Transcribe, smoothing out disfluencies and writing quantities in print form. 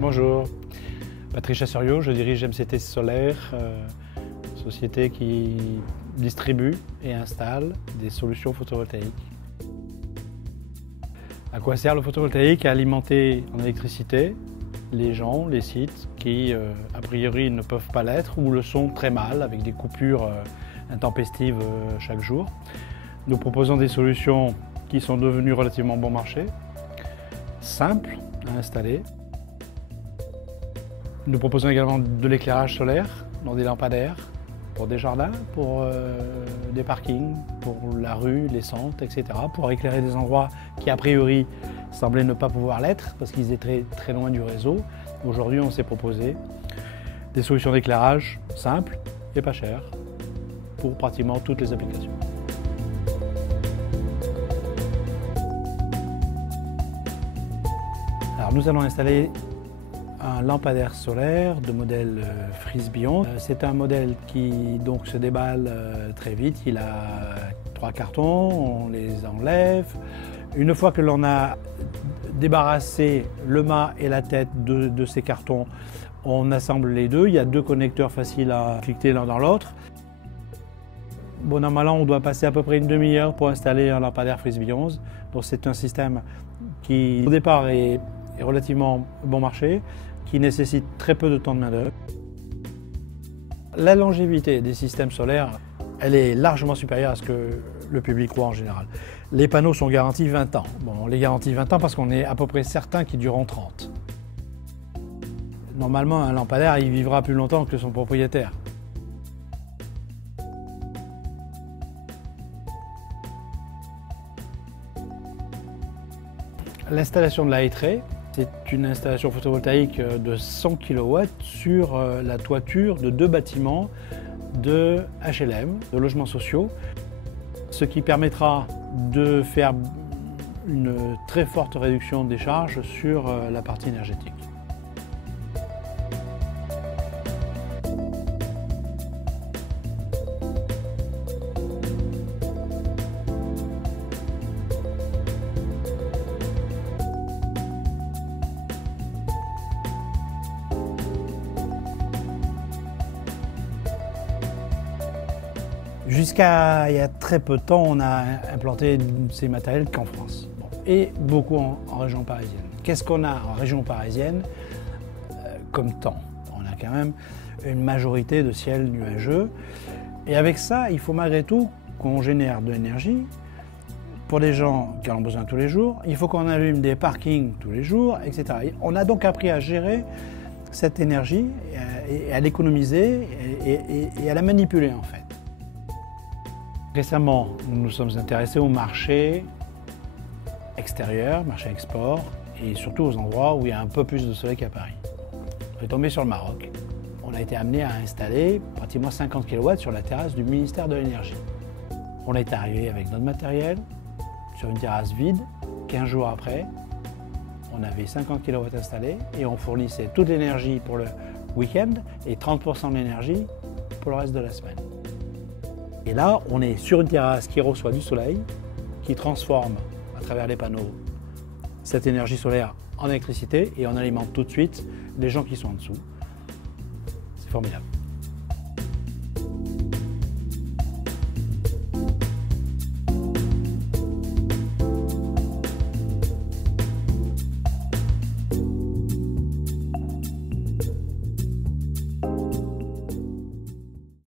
Bonjour, Patrick Chasseriot, je dirige MCT Solaire, société qui distribue et installe des solutions photovoltaïques. À quoi sert le photovoltaïque? À alimenter en électricité les gens, les sites qui a priori ne peuvent pas l'être ou le sont très mal avec des coupures intempestives chaque jour. Nous proposons des solutions qui sont devenues relativement bon marché, simples à installer. Nous proposons également de l'éclairage solaire dans des lampadaires pour des jardins, pour des parkings, pour la rue, les centres, etc. pour éclairer des endroits qui a priori semblaient ne pas pouvoir l'être parce qu'ils étaient très loin du réseau. Aujourd'hui, on s'est proposé des solutions d'éclairage simples et pas chères pour pratiquement toutes les applications. Alors, nous allons installer un lampadaire solaire de modèle Frisbillon. C'est un modèle qui donc se déballe très vite. Il a 3 cartons, on les enlève. Une fois que l'on a débarrassé le mât et la tête de ces cartons, on assemble les deux. Il y a 2 connecteurs faciles à cliquer l'un dans l'autre. Bon an mal an, on doit passer à peu près une demi-heure pour installer un lampadaire Frisbillon. Donc c'est un système qui au départ est relativement bon marché, qui nécessite très peu de temps de main-d'œuvre. La longévité des systèmes solaires, elle est largement supérieure à ce que le public croit en général. Les panneaux sont garantis 20 ans. Bon, on les garantit 20 ans parce qu'on est à peu près certain qu'ils dureront 30. Normalement, un lampadaire, il vivra plus longtemps que son propriétaire. L'installation de la hêtraie, c'est une installation photovoltaïque de 100 kW sur la toiture de 2 bâtiments de HLM, de logements sociaux, ce qui permettra de faire une très forte réduction des charges sur la partie énergétique. Jusqu'à il y a très peu de temps, on a implanté ces matériels qu'en France, et beaucoup en région parisienne. Qu'est-ce qu'on a en région parisienne comme temps? On a quand même une majorité de ciel nuageux. Et avec ça, il faut malgré tout qu'on génère de l'énergie pour des gens qui en ont besoin tous les jours. Il faut qu'on allume des parkings tous les jours, etc. Et on a donc appris à gérer cette énergie et à l'économiser et à la manipuler en fait. Récemment, nous nous sommes intéressés au marché extérieur, marché export, et surtout aux endroits où il y a un peu plus de soleil qu'à Paris. On est tombé sur le Maroc. On a été amené à installer pratiquement 50 kW sur la terrasse du ministère de l'Énergie. On est arrivé avec notre matériel sur une terrasse vide. 15 jours après, on avait 50 kW installés et on fournissait toute l'énergie pour le week-end et 30% de l'énergie pour le reste de la semaine. Et là, on est sur une terrasse qui reçoit du soleil, qui transforme à travers les panneaux cette énergie solaire en électricité et on alimente tout de suite les gens qui sont en dessous. C'est formidable.